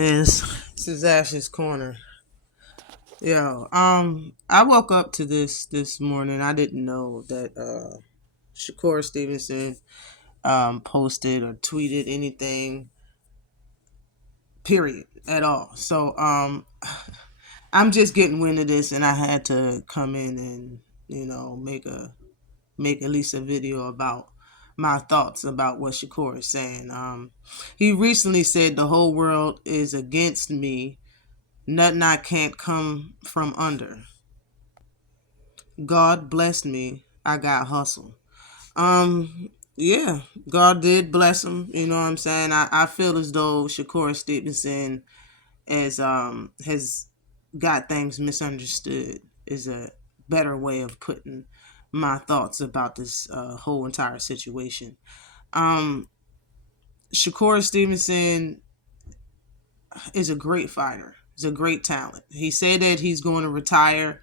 This is Ash's Corner. I woke up to this morning. I didn't know that Shakur Stevenson posted or tweeted anything, period, at all. So I'm just getting wind of this, and I had to come in and make at least a video about my thoughts about what Shakur is saying. He recently said the whole world is against me. Nothing I can't come from under. God blessed me. I got hustle. Yeah, God did bless him. You know what I'm saying? I feel as though Shakur Stevenson has got things misunderstood is a better way of putting my thoughts about this whole entire situation. Shakur Stevenson is a great fighter. He's a great talent. He said that he's going to retire.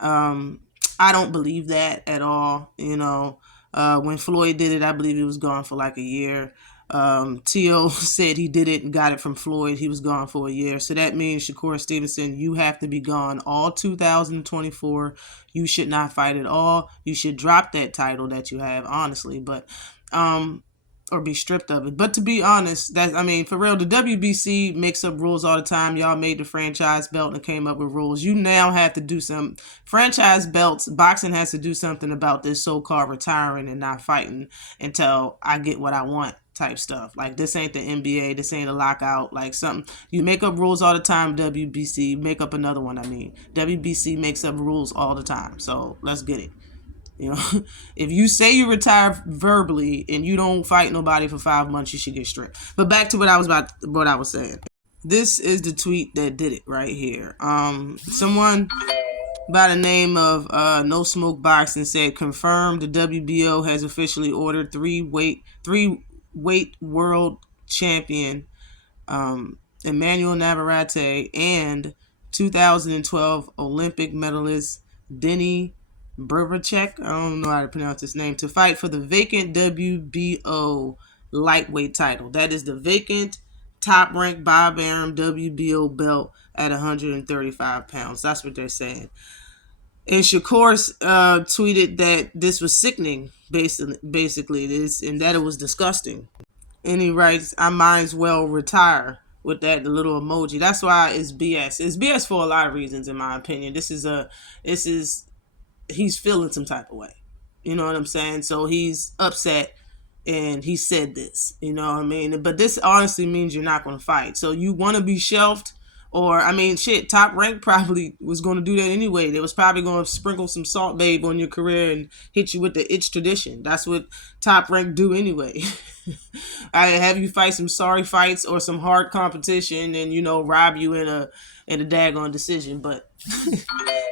I don't believe that at all. When Floyd did it, I believe he was gone for like a year. T.O. said he did it and got it from Floyd. He was gone for a year. So that means, Shakur Stevenson, you have to be gone all 2024. You should not fight at all. You should drop that title that you have, honestly. But or be stripped of it. But to be honest, for real, the WBC makes up rules all the time. Y'all made the franchise belt and came up with rules. You now have to do some franchise belts. Boxing has to do something about this so-called retiring and not fighting until I get what I want type stuff. Like, this ain't the NBA. This ain't a lockout. Like, something. You make up rules all the time, WBC. Make up another one, WBC makes up rules all the time. So let's get it. If you say you retire verbally and you don't fight nobody for 5 months, you should get stripped. But back to what I was saying. This is the tweet that did it right here. Someone by the name of No Smoke Boxing said, confirmed the WBO has officially ordered three weight world champion Emmanuel Navarrete and 2012 Olympic medalist Denny Bervacek, I don't know how to pronounce his name, to fight for the vacant WBO lightweight title. That is the vacant top-ranked Bob Arum WBO belt at 135 pounds. That's what they're saying. And Shakur tweeted that this was sickening, basically this, and that it was disgusting. And he writes, I might as well retire, with that little emoji. That's why it's BS. It's BS for a lot of reasons, in my opinion. He's feeling some type of way. You know what I'm saying? So he's upset and he said this, you know what I mean? But this honestly means you're not going to fight. So you want to be shelved, or, Top Rank probably was going to do that anyway. They was probably going to sprinkle some Salt Babe on your career and hit you with the itch tradition. That's what Top Rank do anyway. I have you fight some sorry fights or some hard competition and, rob you in a daggone decision. But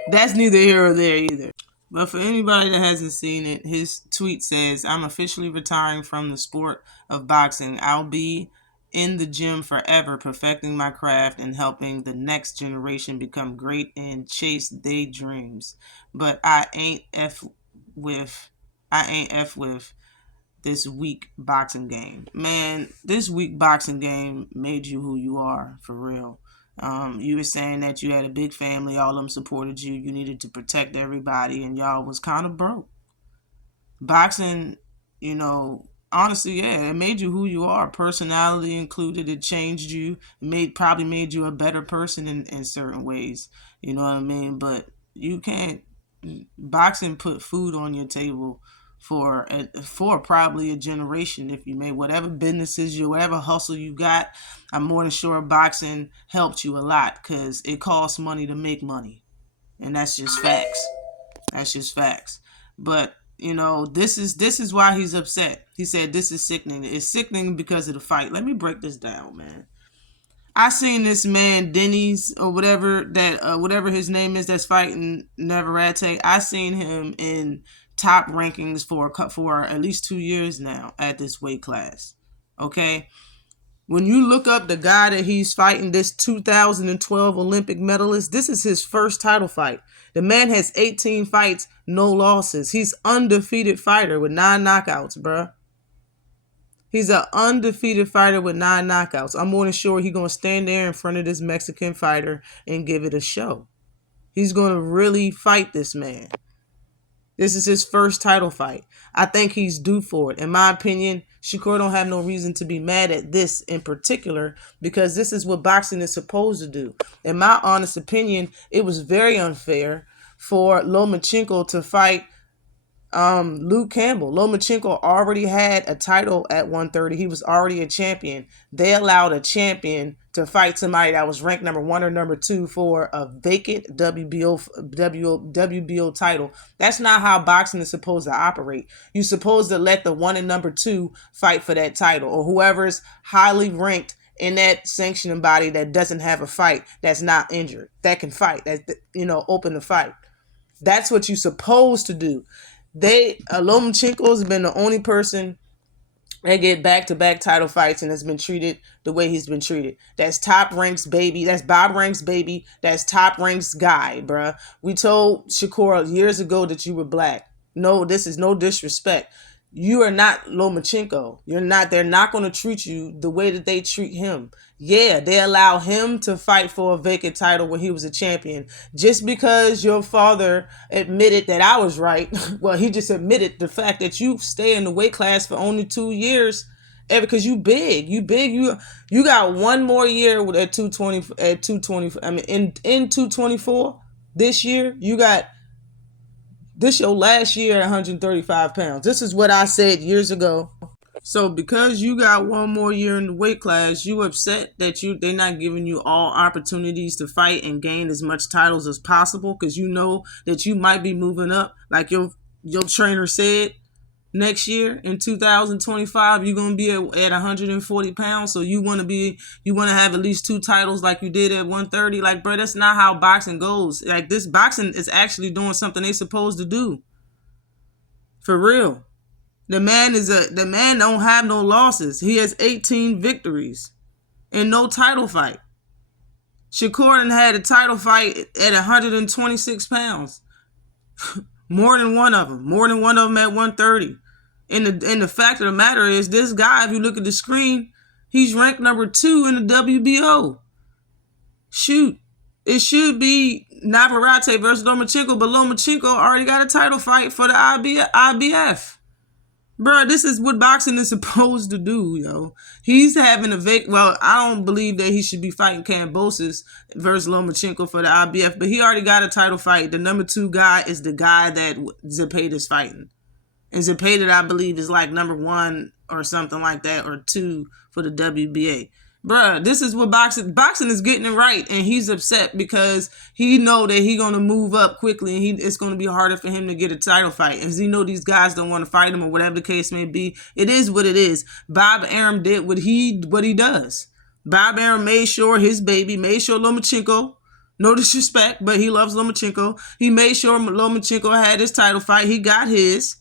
that's neither here or there either. But for anybody that hasn't seen it, his tweet says, I'm officially retiring from the sport of boxing. I'll be in the gym forever, perfecting my craft and helping the next generation become great and chase their dreams. But I ain't F with this weak boxing game. Man, this weak boxing game made you who you are, for real. You were saying that you had a big family, all of them supported you, you needed to protect everybody, and y'all was kind of broke. Boxing, honestly, yeah, it made you who you are, personality included. It changed you, probably made you a better person in certain ways, you know what I mean? But you can't, boxing put food on your table for probably a generation. If you made whatever businesses whatever hustle you got, I'm more than sure boxing helped you a lot, because it costs money to make money, and that's just facts. But this is why he's upset. He said this is sickening. It's sickening because of the fight. Let me break this down, man. I seen this man Denny's or whatever his name is that's fighting Navarrete. I seen him in top rankings for at least 2 years now at this weight class. Okay, when you look up the guy that he's fighting, this 2012 Olympic medalist, this is his first title fight. The man has 18 fights, no losses. He's undefeated fighter with 9 knockouts, bruh. He's an undefeated fighter with 9 knockouts. I'm more than sure he's going to stand there in front of this Mexican fighter and give it a show. He's going to really fight this man. This is his first title fight. I think he's due for it. In my opinion, Shakur don't have no reason to be mad at this in particular, because this is what boxing is supposed to do. In my honest opinion, it was very unfair for Lomachenko to fight Luke Campbell. Lomachenko already had a title at 130. He was already a champion. They allowed a champion to fight somebody that was ranked number 1 or number 2 for a vacant WBO title. That's not how boxing is supposed to operate. You're supposed to let the 1 and number 2 fight for that title, or whoever's highly ranked in that sanctioning body that doesn't have a fight, that's not injured, that can fight, that, open the fight. That's what you're supposed to do. Lomachenko's been the only person that get back-to-back title fights and has been treated the way he's been treated. That's Top Rank's baby. That's Bob Rank's baby. That's Top Rank's guy, bruh. We told Shakur years ago that you were black. No, this is no disrespect. You are not Lomachenko. They're not going to treat you the way that they treat him. Yeah, they allow him to fight for a vacant title when he was a champion. Just because your father admitted that I was right, well, he just admitted the fact that you stay in the weight class for only 2 years, because you big. You got 1 more year at 220. I mean, in 224 this year, you got. This your last year at 135 pounds. This is what I said years ago. So because you got 1 more year in the weight class, you upset that they're not giving you all opportunities to fight and gain as much titles as possible, because you know that you might be moving up. Like your trainer said, next year in 2025, you're gonna be at 140 pounds. So you want to have at least 2 titles like you did at 130. Like, bro, that's not how boxing goes. Like, this boxing is actually doing something they supposed to do. For real. The man don't have no losses. He has 18 victories and no title fight. Shakur had a title fight at 126 pounds. More than one of them at 130. And the fact of the matter is, this guy, if you look at the screen, he's ranked number 2 in the WBO. Shoot. It should be Navarrete versus Lomachenko, but Lomachenko already got a title fight for the IBF. Bro, this is what boxing is supposed to do, yo. He's having well, I don't believe that he should be fighting Kambosos versus Lomachenko for the IBF, but he already got a title fight. The number 2 guy is the guy that Zepeda's fighting. And Zepeda, I believe, is like number 1 or something like that, or 2 for the WBA. Bruh, this is what boxing is getting it right, and he's upset because he know that he gonna move up quickly, and it's gonna be harder for him to get a title fight. And he know these guys don't want to fight him, or whatever the case may be. It is what it is. Bob Arum did what he does. Bob Arum made sure Lomachenko, no disrespect, but he loves Lomachenko. He made sure Lomachenko had his title fight. He got his.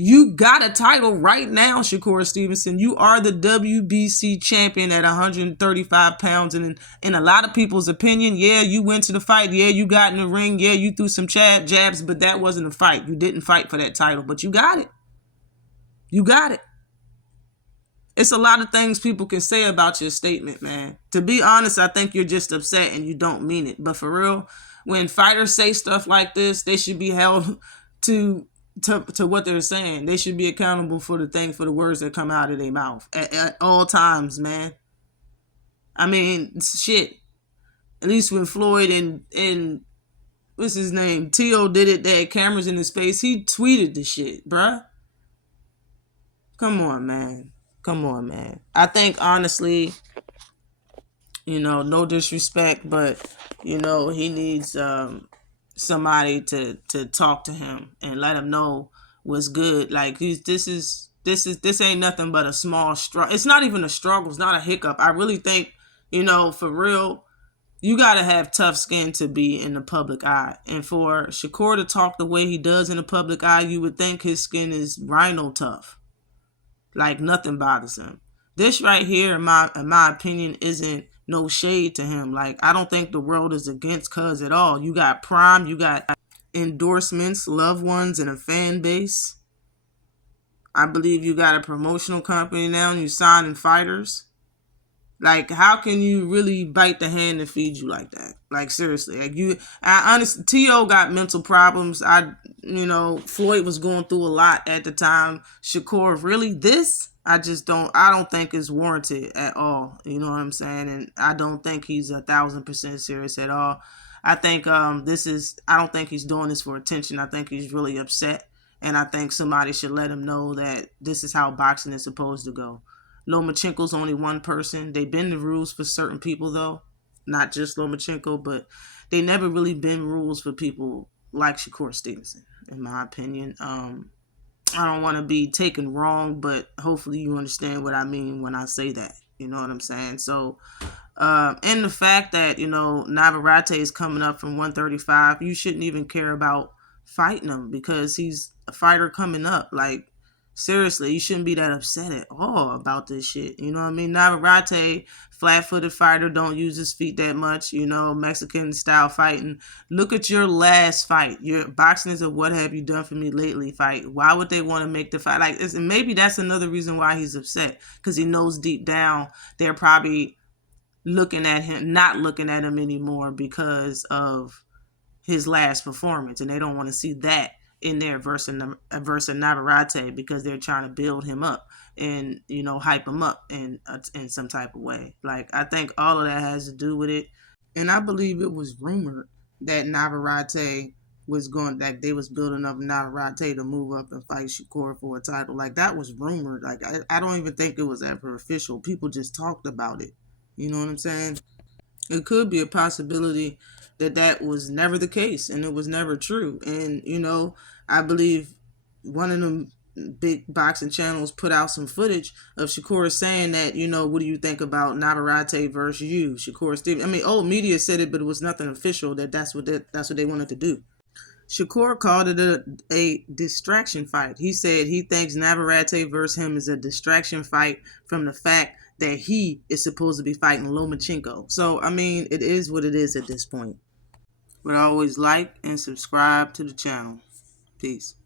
You got a title right now, Shakur Stevenson. You are the WBC champion at 135 pounds. And in a lot of people's opinion, yeah, you went to the fight. Yeah, you got in the ring. Yeah, you threw some jabs, but that wasn't a fight. You didn't fight for that title, but you got it. You got it. It's a lot of things people can say about your statement, man. To be honest, I think you're just upset and you don't mean it. But for real, when fighters say stuff like this, they should be held to what they're saying. They should be accountable for the words that come out of their mouth at all times, man. I mean, shit. At least when Floyd and what's his name, T.O. did it, they had cameras in his face, he tweeted the shit, bruh. Come on, man. I think, honestly, no disrespect, but, he needs somebody to talk to him and let him know what's good. Like, this ain't nothing but a small struggle. It's not even a struggle. It's not a hiccup. I really think, for real, you got to have tough skin to be in the public eye. And for Shakur to talk the way he does in the public eye, you would think his skin is rhino tough. Like, nothing bothers him. This right here, in my opinion, isn't no shade to him. Like, I don't think the world is against Cuz at all. You got Prime, you got endorsements, loved ones, and a fan base. I believe you got a promotional company now and you signing fighters. Like, how can you really bite the hand that feeds you like that? Like, seriously, like I honestly, T.O. got mental problems. Floyd was going through a lot at the time. Shakur, really, I don't think is warranted at all. You know what I'm saying? And I don't think he's 1,000% serious at all. I think I don't think he's doing this for attention. I think he's really upset. And I think somebody should let him know that this is how boxing is supposed to go. Lomachenko's only one person. They bend the rules for certain people, though. Not just Lomachenko, but they never really bend rules for people like Shakur Stevenson, in my opinion. I don't want to be taken wrong, but hopefully you understand what I mean when I say that. You know what I'm saying? So, and the fact that, Navarrete is coming up from 135, you shouldn't even care about fighting him because he's a fighter coming up. Like, seriously, you shouldn't be that upset at all about this shit. You know what I mean? Navarrete, flat-footed fighter, don't use his feet that much, Mexican style fighting. Look at your last fight. Your boxing is a what have you done for me lately fight. Why would they want to make the fight like this? And maybe that's another reason why he's upset, because he knows deep down they're probably not looking at him anymore because of his last performance, and they don't want to see that in there versus Navarrete because they're trying to build him up and hype him up in some type of way. Like, I think all of that has to do with it, and I believe it was rumored that they was building up Navarrete to move up and fight Shakur for a title. Like, that was rumored. Like, I don't even think it was ever official. People just talked about it. You know what I'm saying? It could be a possibility that was never the case and it was never true. And, I believe one of them big boxing channels put out some footage of Shakur saying that, what do you think about Navarrete versus you, Shakur Stevenson? I mean, old media said it, but it was nothing official that's what they wanted to do. Shakur called it a distraction fight. He said he thinks Navarrete versus him is a distraction fight from the fact that he is supposed to be fighting Lomachenko. So, I mean, it is what it is at this point. But always like and subscribe to the channel. Peace.